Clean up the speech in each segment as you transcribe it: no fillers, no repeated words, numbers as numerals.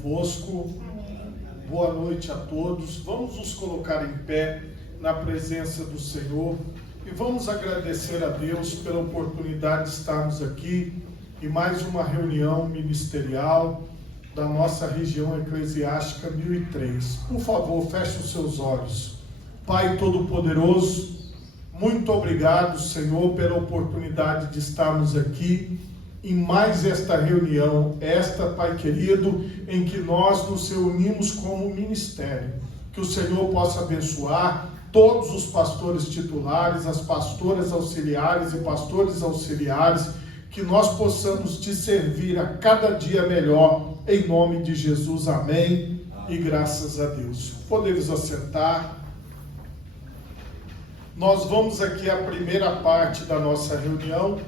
Convosco. Boa noite a todos. Vamos nos colocar em pé na presença do Senhor e vamos agradecer a Deus pela oportunidade de estarmos aqui em mais uma reunião ministerial da nossa região eclesiástica 1003. Por favor, feche os seus olhos. Pai Todo-Poderoso, muito obrigado, Senhor, pela oportunidade de estarmos aqui em mais esta reunião, Pai querido, em que nós nos reunimos como ministério. Que o Senhor possa abençoar todos os pastores titulares, as pastoras auxiliares e pastores auxiliares, que nós possamos te servir a cada dia melhor, em nome de Jesus, amém, e graças a Deus. Podemos assentar. Nós vamos aqui à primeira parte da nossa reunião.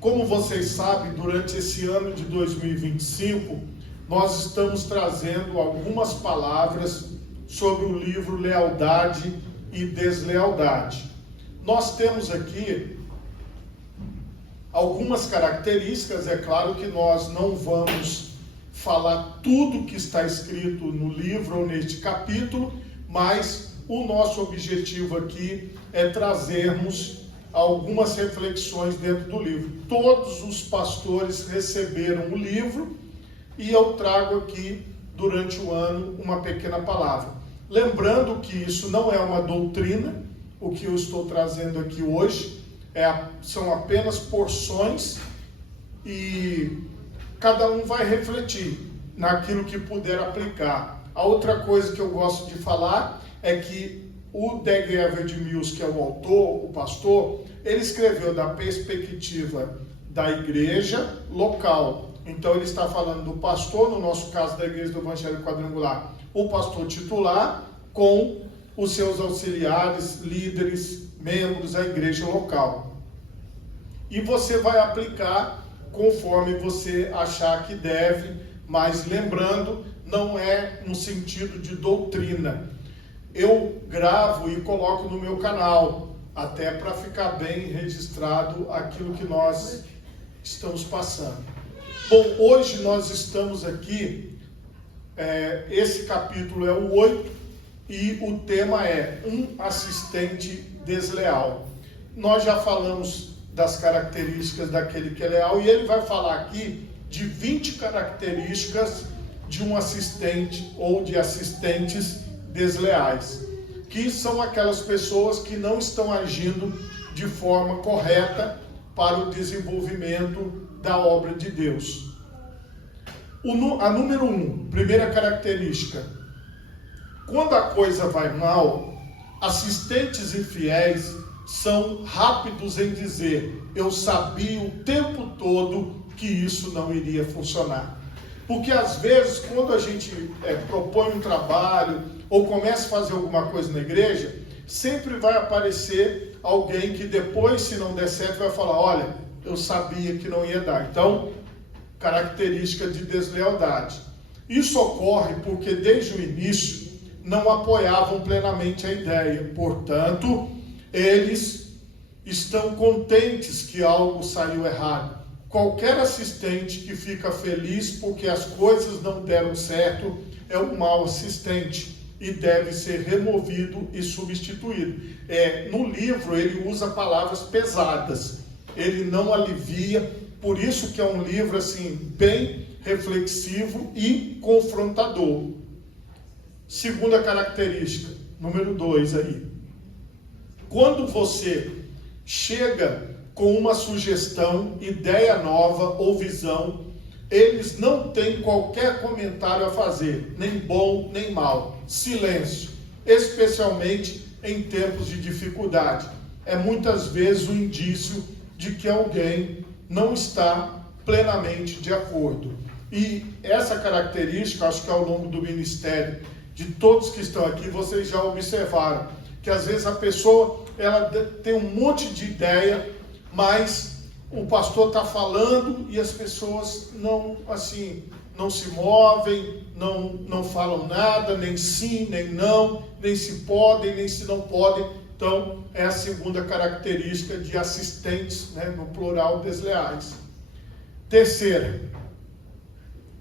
Como vocês sabem, durante esse ano de 2025, nós estamos trazendo algumas palavras sobre o livro Lealdade e Deslealdade. Nós temos aqui algumas características, é claro que nós não vamos falar tudo que está escrito no livro ou neste capítulo, mas o nosso objetivo aqui é trazermos algumas reflexões dentro do livro. Todos os pastores receberam o livro e eu trago aqui, durante o ano, uma pequena palavra. Lembrando que isso não é uma doutrina, o que eu estou trazendo aqui hoje são apenas porções e cada um vai refletir naquilo que puder aplicar. A outra coisa que eu gosto de falar é que o Dag Heward-Mills, que é o autor, o pastor, ele escreveu da perspectiva da igreja local. Então ele está falando do pastor, no nosso caso da Igreja do Evangelho Quadrangular, o pastor titular com os seus auxiliares, líderes, membros da igreja local. E você vai aplicar conforme você achar que deve, mas lembrando, não é no sentido de doutrina. Eu gravo e coloco no meu canal, até para ficar bem registrado aquilo que nós estamos passando. Bom, hoje nós estamos aqui, esse capítulo é o 8, e o tema é um assistente desleal. Nós já falamos das características daquele que é leal, e ele vai falar aqui de 20 características de um assistente ou de assistentes desleais, que são aquelas pessoas que não estão agindo de forma correta para o desenvolvimento da obra de Deus. A número 1, primeira característica: quando a coisa vai mal, assistentes infiéis são rápidos em dizer: eu sabia o tempo todo que isso não iria funcionar. Porque às vezes, quando a gente propõe um trabalho ou começa a fazer alguma coisa na igreja, sempre vai aparecer alguém que depois, se não der certo, vai falar: olha, eu sabia que não ia dar. Então, característica de deslealdade. Isso ocorre porque desde o início não apoiavam plenamente a ideia. Portanto, eles estão contentes que algo saiu errado. Qualquer assistente que fica feliz porque as coisas não deram certo é um mau assistente e deve ser removido e substituído. No livro ele usa palavras pesadas, ele não alivia, por isso que é um livro assim, bem reflexivo e confrontador. Segunda característica, número 2 aí. Quando você chega com uma sugestão, ideia nova ou visão, eles não têm qualquer comentário a fazer, nem bom nem mal. Silêncio, especialmente em tempos de dificuldade. É muitas vezes um indício de que alguém não está plenamente de acordo. E essa característica, acho que ao longo do ministério de todos que estão aqui, vocês já observaram, que às vezes a pessoa ela tem um monte de ideia, mas o pastor está falando e as pessoas não se movem, não falam nada, nem sim, nem não, nem se podem, nem se não podem. Então, é a segunda característica de assistentes, no plural, desleais. Terceira,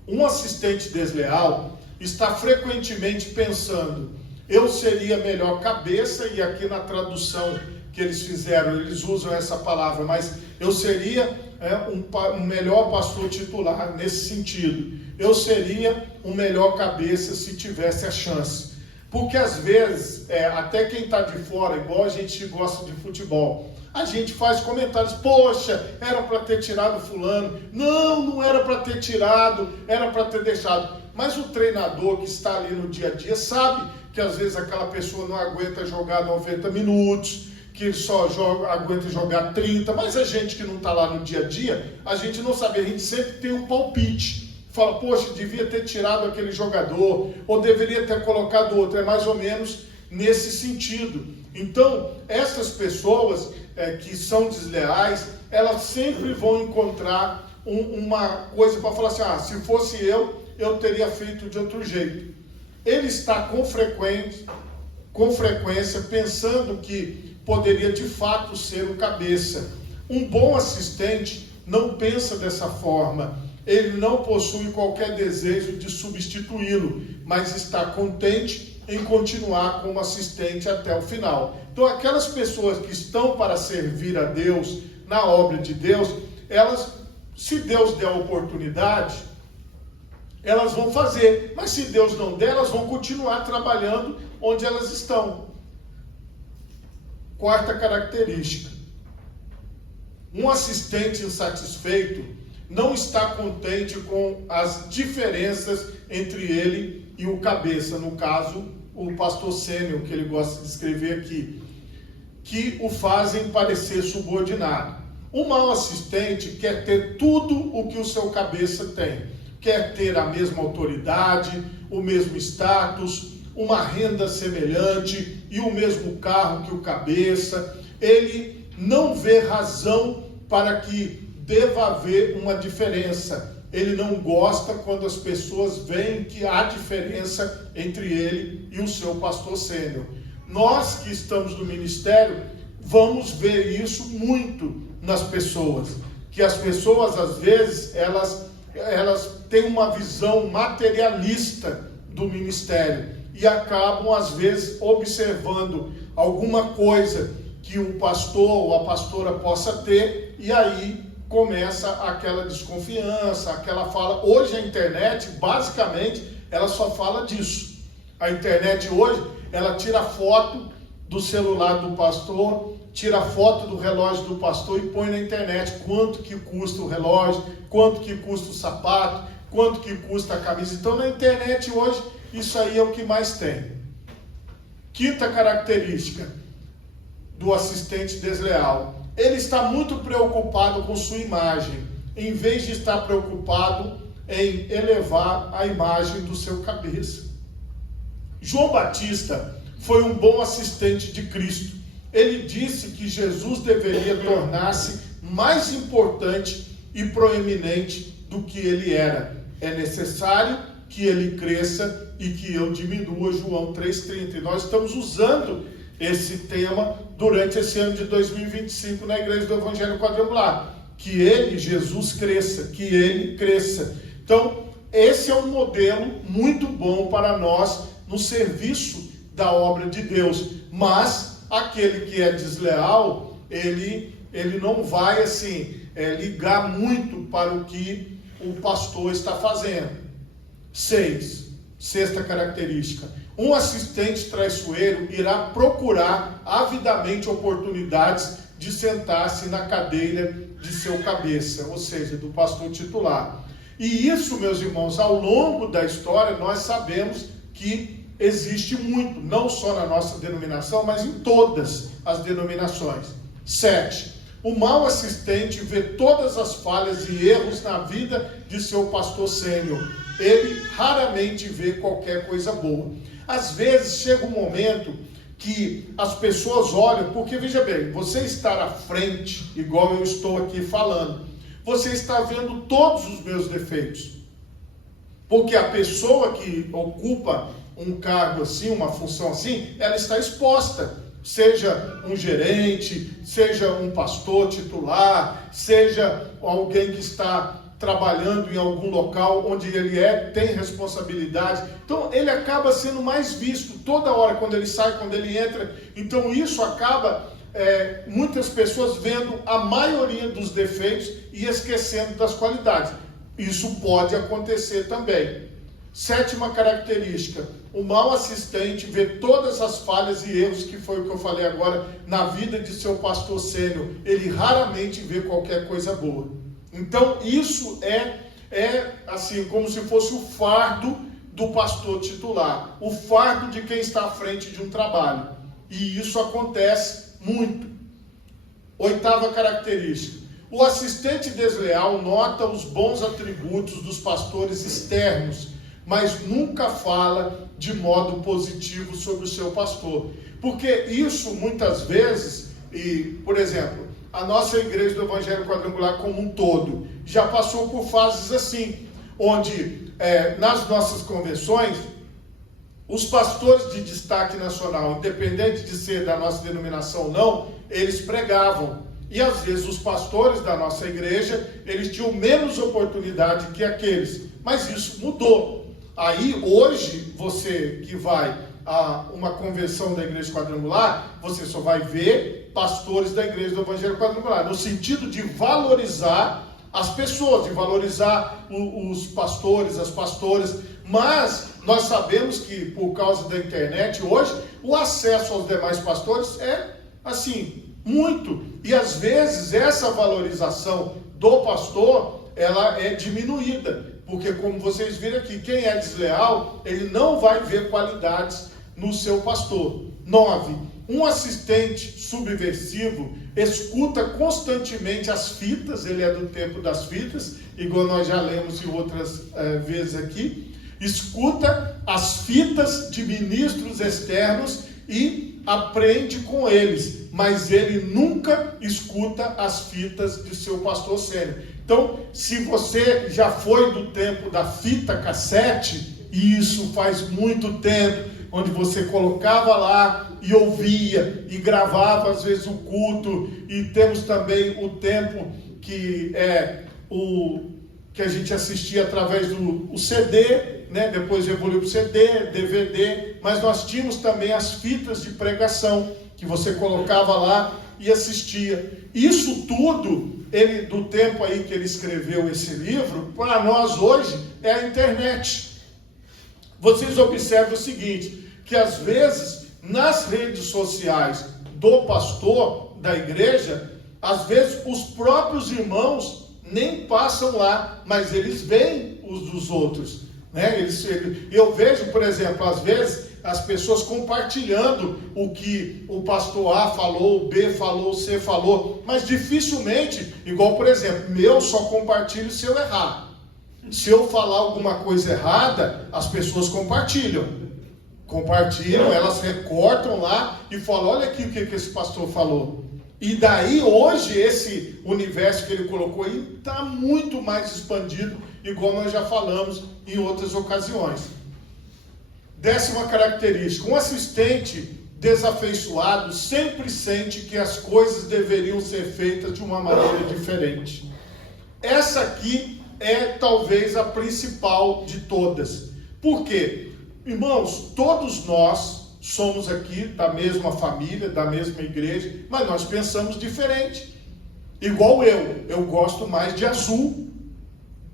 Um assistente desleal está frequentemente pensando: eu seria melhor cabeça, e aqui na tradução que eles fizeram, eles usam essa palavra, mas eu seria um melhor pastor titular nesse sentido. Eu seria um melhor cabeça se tivesse a chance. Porque às vezes, até quem está de fora, igual a gente gosta de futebol, a gente faz comentários: poxa, era para ter tirado fulano. Não era para ter tirado, era para ter deixado. Mas o treinador que está ali no dia a dia sabe que às vezes aquela pessoa não aguenta jogar 90 minutos, que só aguenta jogar 30, mas a gente que não está lá no dia a dia, a gente não sabe, a gente sempre tem um palpite. Fala: poxa, devia ter tirado aquele jogador, ou deveria ter colocado outro. É mais ou menos nesse sentido. Então, essas pessoas que são desleais, elas sempre vão encontrar uma coisa para falar assim: se fosse eu teria feito de outro jeito. Ele está com frequência pensando que poderia de fato ser o cabeça. Um bom assistente não pensa dessa forma. Ele não possui qualquer desejo de substituí-lo, mas está contente em continuar como assistente até o final. Então, aquelas pessoas que estão para servir a Deus, na obra de Deus, elas, se Deus der a oportunidade, elas vão fazer. Mas se Deus não der, elas vão continuar trabalhando onde elas estão. Quarta característica: um assistente insatisfeito não está contente com as diferenças entre ele e o cabeça, no caso, o pastor sênior, que ele gosta de escrever aqui, que o fazem parecer subordinado. Um mau assistente quer ter tudo o que o seu cabeça tem. Quer ter a mesma autoridade, o mesmo status, uma renda semelhante e o mesmo carro que o cabeça. Ele não vê razão para que deva haver uma diferença. Ele não gosta quando as pessoas veem que há diferença entre ele e o seu pastor sênior. Nós que estamos no ministério, vamos ver isso muito nas pessoas. Que as pessoas, às vezes, elas têm uma visão materialista do ministério e acabam, às vezes, observando alguma coisa que o pastor ou a pastora possa ter, e aí começa aquela desconfiança, aquela fala. Hoje a internet, basicamente, ela só fala disso. A internet hoje, ela tira foto do celular do pastor, tira foto do relógio do pastor e põe na internet quanto que custa o relógio, quanto que custa o sapato, quanto que custa a camisa. Então, na internet hoje, isso aí é o que mais tem. Quinta característica do assistente desleal: ele está muito preocupado com sua imagem, em vez de estar preocupado em elevar a imagem do seu cabeça. João Batista foi um bom assistente de Cristo. Ele disse que Jesus deveria tornar-se mais importante e proeminente do que ele era. É necessário que ele cresça e que eu diminua, João 3,30. E nós estamos usando esse tema durante esse ano de 2025 na Igreja do Evangelho Quadrangular. Que ele, Jesus, cresça, que ele cresça. Então, esse é um modelo muito bom para nós no serviço da obra de Deus. Mas aquele que é desleal, ele não vai ligar muito para o que o pastor está fazendo. Sexta característica: um assistente traiçoeiro irá procurar avidamente oportunidades de sentar-se na cadeira de seu cabeça, ou seja, do pastor titular. E isso, meus irmãos, ao longo da história, nós sabemos que existe muito, não só na nossa denominação, mas em todas as denominações. 7. O mau assistente vê todas as falhas e erros na vida de seu pastor sênior. Ele raramente vê qualquer coisa boa. Às vezes chega um momento que as pessoas olham, porque veja bem, você estar à frente, igual eu estou aqui falando, você está vendo todos os meus defeitos. Porque a pessoa que ocupa um cargo assim, uma função assim, ela está exposta. Seja um gerente, seja um pastor titular, seja alguém que está trabalhando em algum local onde ele tem responsabilidade. Então ele acaba sendo mais visto toda hora, quando ele sai, quando ele entra. Então isso acaba muitas pessoas vendo a maioria dos defeitos e esquecendo das qualidades. Isso pode acontecer também. Sétima característica: o mau assistente vê todas as falhas e erros, que foi o que eu falei agora, na vida de seu pastor sênior. Ele raramente vê qualquer coisa boa. Então isso é assim, como se fosse o fardo do pastor titular, o fardo de quem está à frente de um trabalho. E isso acontece muito. Oitava característica: o assistente desleal nota os bons atributos dos pastores externos, mas nunca fala de modo positivo sobre o seu pastor. Porque isso muitas vezes, por exemplo, a nossa igreja do Evangelho Quadrangular como um todo já passou por fases assim, onde nas nossas convenções, os pastores de destaque nacional, independente de ser da nossa denominação ou não, eles pregavam. E às vezes os pastores da nossa igreja, eles tinham menos oportunidade que aqueles. Mas isso mudou. Aí hoje, você que vai a uma convenção da igreja quadrangular, você só vai ver pastores da igreja do Evangelho Quadrangular, no sentido de valorizar as pessoas, de valorizar os pastores, as pastoras. Mas nós sabemos que por causa da internet hoje, o acesso aos demais pastores é assim, muito. E às vezes essa valorização do pastor, ela é diminuída. Porque como vocês viram aqui, quem é desleal, ele não vai ver qualidades no seu pastor. 9. Um assistente subversivo escuta constantemente as fitas, ele é do tempo das fitas, igual nós já lemos em outras vezes aqui. Escuta as fitas de ministros externos e aprende com eles, mas ele nunca escuta as fitas de seu pastor sênior. Então, se você já foi do tempo da fita cassete, e isso faz muito tempo, onde você colocava lá e ouvia e gravava às vezes o culto, e temos também o tempo que que a gente assistia através do CD, né? Depois evoluiu para o CD, DVD, mas nós tínhamos também as fitas de pregação, que você colocava lá e assistia. Isso tudo, do tempo aí que ele escreveu esse livro, para nós hoje é a internet. Vocês observam o seguinte, que às vezes nas redes sociais do pastor da igreja, às vezes os próprios irmãos nem passam lá, mas eles veem os dos outros, né? Eu vejo, por exemplo, às vezes as pessoas compartilhando o que o pastor A falou, o B falou, o C falou, mas dificilmente, igual por exemplo, eu só compartilho se eu errar. Se eu falar alguma coisa errada, as pessoas compartilham, elas recortam lá e falam, olha aqui o que esse pastor falou. E daí hoje esse universo que ele colocou aí está muito mais expandido, igual nós já falamos em outras ocasiões. 10ª característica: um assistente desafeiçoado sempre sente que as coisas deveriam ser feitas de uma maneira diferente. Essa aqui é talvez a principal de todas. Por quê? Irmãos, todos nós somos aqui da mesma família, da mesma igreja, mas nós pensamos diferente. Igual eu gosto mais de azul.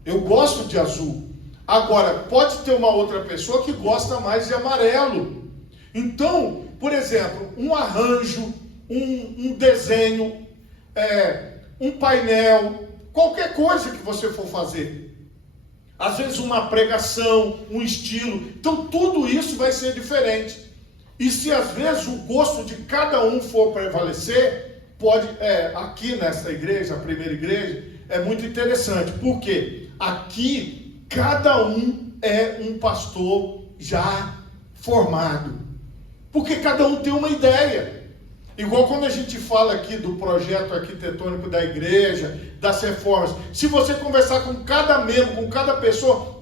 Eu gosto de azul. Agora, pode ter uma outra pessoa que gosta mais de amarelo. Então, por exemplo, um arranjo, um desenho, um painel, qualquer coisa que você for fazer. Às vezes uma pregação, um estilo. Então, tudo isso vai ser diferente. E se às vezes o gosto de cada um for prevalecer, pode, aqui nessa igreja, a primeira igreja, é muito interessante. Por quê? Aqui, cada um é um pastor já formado. Porque cada um tem uma ideia. Igual quando a gente fala aqui do projeto arquitetônico da igreja, das reformas. Se você conversar com cada membro, com cada pessoa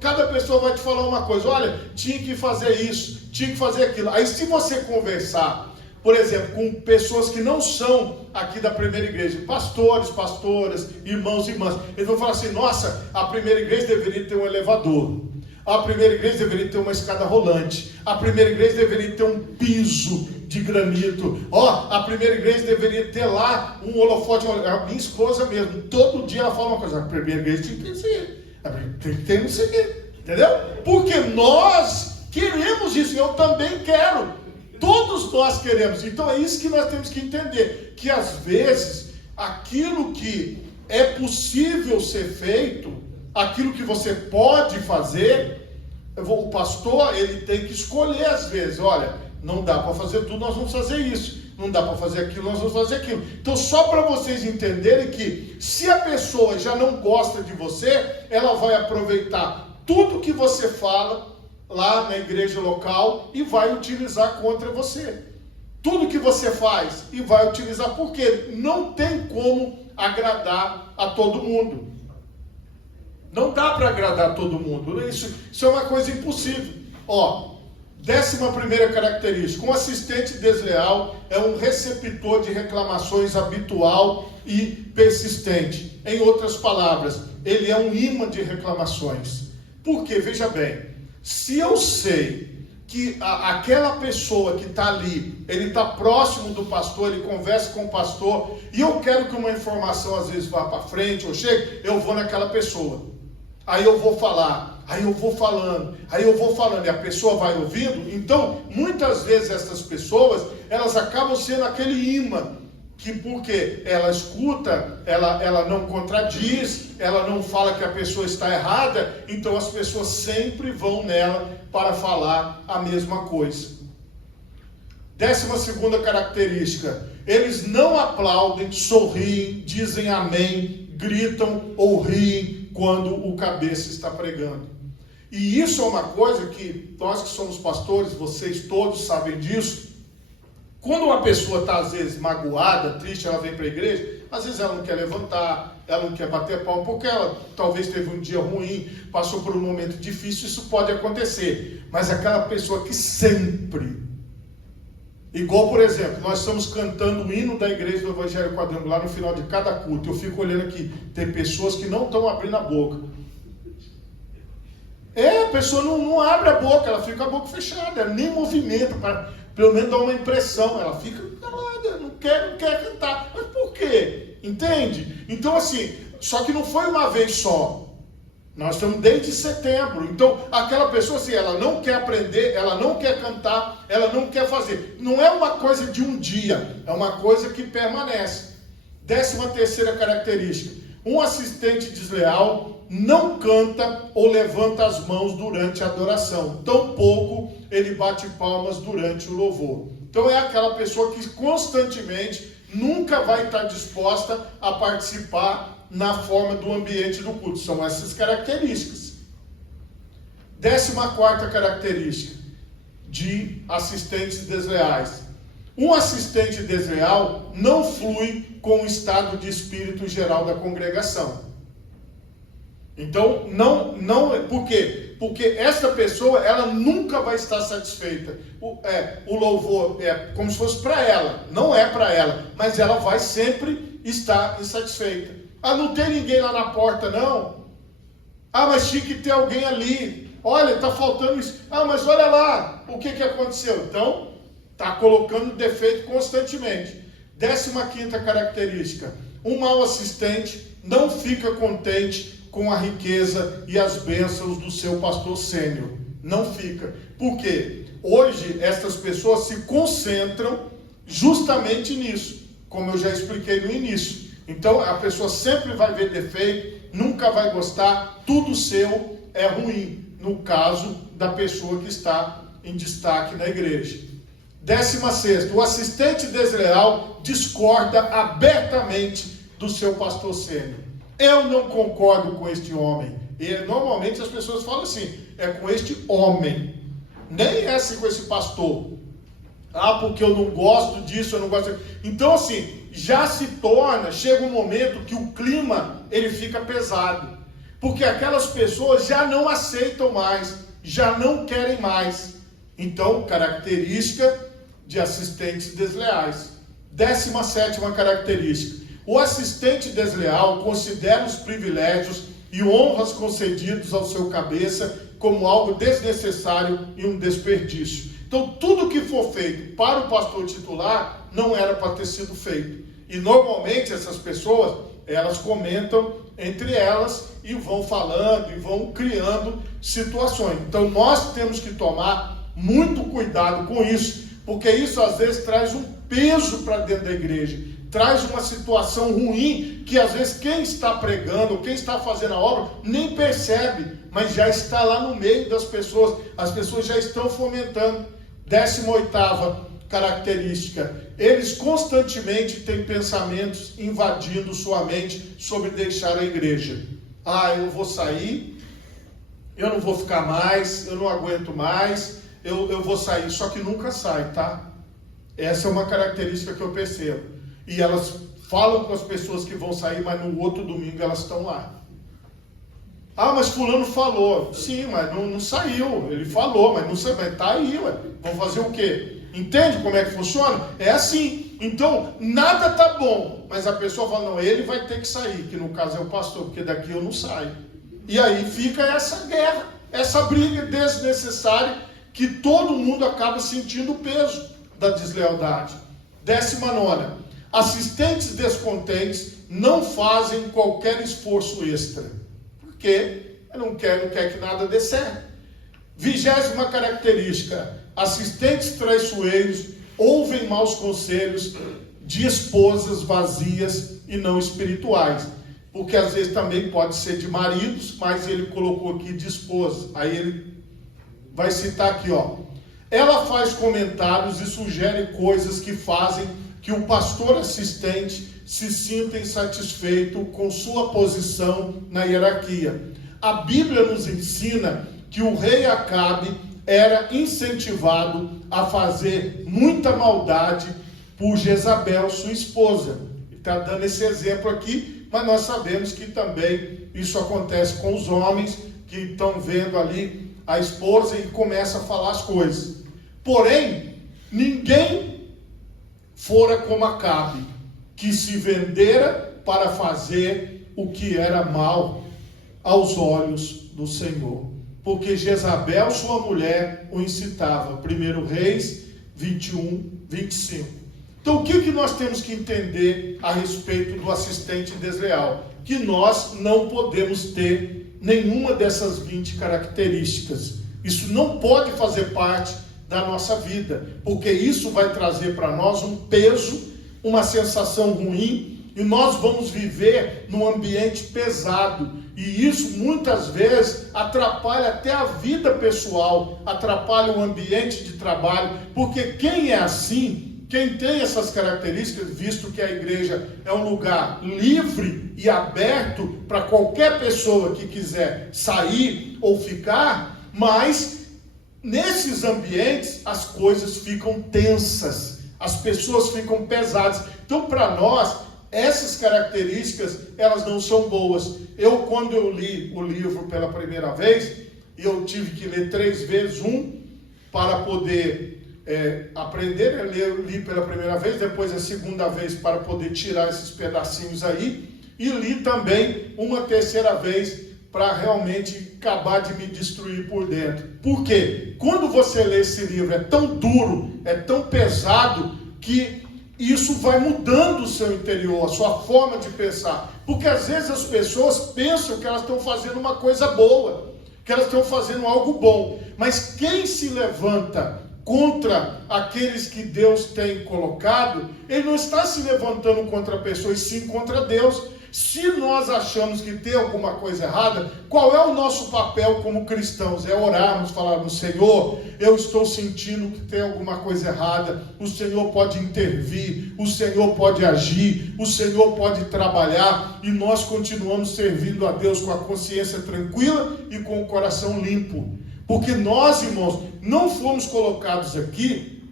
vai te falar uma coisa. Olha, tinha que fazer isso, tinha que fazer aquilo. Aí se você conversar, por exemplo, com pessoas que não são aqui da primeira igreja, pastores, pastoras, irmãos e irmãs. Eles vão falar assim: nossa, a primeira igreja deveria ter um elevador, a primeira igreja deveria ter uma escada rolante, a primeira igreja deveria ter um piso de granito, a primeira igreja deveria ter lá um holofote. A minha esposa mesmo, todo dia ela fala uma coisa: a primeira igreja tinha que ser, tem que ter não sei o quê, entendeu? Porque nós queremos isso, eu também quero, todos nós queremos. Então é isso que nós temos que entender, que às vezes aquilo que é possível ser feito, aquilo que você pode fazer, o pastor ele tem que escolher às vezes: olha, não dá para fazer tudo, nós vamos fazer isso, não dá para fazer aquilo, nós vamos fazer aquilo. Então, só para vocês entenderem que se a pessoa já não gosta de você, ela vai aproveitar tudo que você fala lá na igreja local e vai utilizar contra você. Tudo que você faz e vai utilizar, porque não tem como agradar a todo mundo. Não dá para agradar todo mundo. Isso é uma coisa impossível. 11ª característica: um assistente desleal é um receptor de reclamações habitual e persistente. Em outras palavras, ele é um imã de reclamações. Por quê? Veja bem, se eu sei que aquela pessoa que está ali, ele está próximo do pastor, ele conversa com o pastor, e eu quero que uma informação às vezes vá para frente ou chegue, eu vou naquela pessoa. Aí eu vou falar, aí eu vou falando, e a pessoa vai ouvindo. Então, muitas vezes essas pessoas, elas acabam sendo aquele imã, que porque ela escuta, ela não contradiz, ela não fala que a pessoa está errada, então as pessoas sempre vão nela para falar a mesma coisa. 12ª característica: eles não aplaudem, sorriem, dizem amém, gritam ou riem quando o cabeça está pregando. E isso é uma coisa que nós que somos pastores, vocês todos sabem disso. Quando uma pessoa está às vezes magoada, triste, ela vem para a igreja, às vezes ela não quer levantar, ela não quer bater palma, porque ela talvez teve um dia ruim, passou por um momento difícil, isso pode acontecer. Mas aquela pessoa que sempre, igual por exemplo, nós estamos cantando o hino da igreja do Evangelho Quadrangular no final de cada culto, eu fico olhando aqui, tem pessoas que não estão abrindo a boca. A pessoa não abre a boca, ela fica com a boca fechada, ela nem movimenta, para pelo menos dar uma impressão, ela fica calada, não quer cantar. Mas por quê? Entende? Então assim, só que não foi uma vez só. Nós estamos desde setembro. Então, aquela pessoa assim, ela não quer aprender, ela não quer cantar, ela não quer fazer. Não é uma coisa de um dia, é uma coisa que permanece. 13ª característica: um assistente desleal não canta ou levanta as mãos durante a adoração. Tampouco ele bate palmas durante o louvor. Então é aquela pessoa que constantemente nunca vai estar disposta a participar na forma do ambiente do culto. São essas características. 14ª característica de assistentes desleais: um assistente desleal não flui com o estado de espírito geral da congregação. Então, por quê? Porque essa pessoa, ela nunca vai estar satisfeita. O louvor é como se fosse para ela, não é para ela, mas ela vai sempre estar insatisfeita. Não tem ninguém lá na porta, não. Mas tinha que ter alguém ali. Olha, está faltando isso. Mas olha lá, o que aconteceu? Então, está colocando defeito constantemente. 15ª característica: um mau assistente não fica contente com a riqueza e as bênçãos do seu pastor sênior. Não fica. Por quê? Hoje, essas pessoas se concentram justamente nisso, como eu já expliquei no início. Então, a pessoa sempre vai ver defeito, nunca vai gostar, tudo seu é ruim, no caso da pessoa que está em destaque na igreja. 16ª, o assistente desleal discorda abertamente do seu pastor sênior. Eu não concordo com este homem. E normalmente as pessoas falam assim: é com este homem, nem é assim com esse pastor. Porque eu não gosto disso, eu não gosto disso. Então assim, já se torna, chega um momento que o clima ele fica pesado. Porque aquelas pessoas já não aceitam mais, já não querem mais. Então, característica de assistentes desleais. 17ª característica. O assistente desleal considera os privilégios e honras concedidos ao seu cabeça como algo desnecessário e um desperdício. Então, tudo que for feito para o pastor titular não era para ter sido feito. E normalmente essas pessoas, elas comentam entre elas e vão falando e vão criando situações. Então, nós temos que tomar muito cuidado com isso, porque isso às vezes traz um peso para dentro da igreja, traz uma situação ruim que às vezes quem está pregando, quem está fazendo a obra, nem percebe, mas já está lá no meio das pessoas, as pessoas já estão fomentando. 18ª característica, eles constantemente têm pensamentos invadindo sua mente sobre deixar a igreja. Eu vou sair, eu não vou ficar mais, eu não aguento mais, eu vou sair, só que nunca sai, tá? Essa é uma característica que eu percebo. E elas falam com as pessoas que vão sair, mas no outro domingo elas estão lá. Mas fulano falou. Sim, mas não saiu. Ele falou, mas não saiu. Mas está aí, ué. Vão fazer o quê? Entende como é que funciona? É assim. Então, nada está bom. Mas a pessoa fala, não, ele vai ter que sair. Que no caso é o pastor, porque daqui eu não saio. E aí fica essa guerra, essa briga desnecessária, que todo mundo acaba sentindo o peso da deslealdade. 19ª. Assistentes descontentes não fazem qualquer esforço extra, porque não quer que nada dê certo. 20ª característica, assistentes traiçoeiros ouvem maus conselhos de esposas vazias e não espirituais, porque às vezes também pode ser de maridos, mas ele colocou aqui de esposa, aí ele vai citar aqui, ela faz comentários e sugere coisas que fazem que o pastor assistente se sinta insatisfeito com sua posição na hierarquia. A Bíblia nos ensina que o rei Acabe era incentivado a fazer muita maldade por Jezabel, sua esposa. Ele está dando esse exemplo aqui, mas nós sabemos que também isso acontece com os homens que estão vendo ali a esposa e começa a falar as coisas. Porém, ninguém fora como Acabe, que se vendera para fazer o que era mal aos olhos do Senhor. Porque Jezabel, sua mulher, o incitava. 1 Reis 21, 25. Então, o que nós temos que entender a respeito do assistente desleal? Que nós não podemos ter nenhuma dessas 20 características. Isso não pode fazer parte da nossa vida, porque isso vai trazer para nós um peso, uma sensação ruim, e nós vamos viver num ambiente pesado, e isso muitas vezes atrapalha até a vida pessoal, atrapalha o ambiente de trabalho, porque quem é assim, quem tem essas características, visto que a igreja é um lugar livre e aberto para qualquer pessoa que quiser sair ou ficar, mas nesses ambientes as coisas ficam tensas, as pessoas ficam pesadas. Então, para nós, essas características, elas não são boas. Quando eu li o livro pela primeira vez, eu tive que ler 3 vezes, para poder aprender. Eu li pela primeira vez, depois a segunda vez para poder tirar esses pedacinhos aí, e li também uma terceira vez para realmente acabar de me destruir por dentro. Por quê? Quando você lê esse livro, é tão duro, é tão pesado, que isso vai mudando o seu interior, a sua forma de pensar. Porque às vezes as pessoas pensam que elas estão fazendo uma coisa boa, que elas estão fazendo algo bom. Mas quem se levanta contra aqueles que Deus tem colocado, ele não está se levantando contra a pessoa, e sim contra Deus. Se nós achamos que tem alguma coisa errada, qual é o nosso papel como cristãos? É orarmos, falarmos: Senhor, eu estou sentindo que tem alguma coisa errada, o Senhor pode intervir, o Senhor pode agir, o Senhor pode trabalhar, e nós continuamos servindo a Deus com a consciência tranquila e com o coração limpo. Porque nós, irmãos, não fomos colocados aqui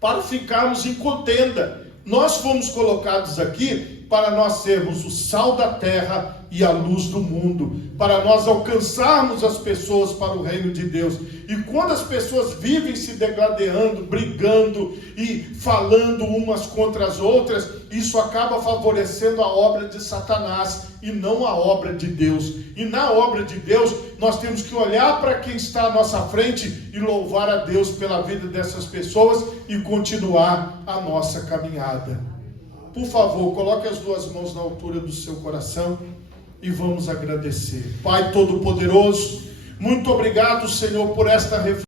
para ficarmos em contenda. Nós fomos colocados aqui para nós sermos o sal da terra e a luz do mundo, para nós alcançarmos as pessoas para o reino de Deus. E quando as pessoas vivem se degradando, brigando e falando umas contra as outras, isso acaba favorecendo a obra de Satanás e não a obra de Deus. E na obra de Deus, nós temos que olhar para quem está à nossa frente e louvar a Deus pela vida dessas pessoas e continuar a nossa caminhada. Por favor, coloque as duas mãos na altura do seu coração e vamos agradecer. Pai Todo-Poderoso, muito obrigado, Senhor, por esta reflexão.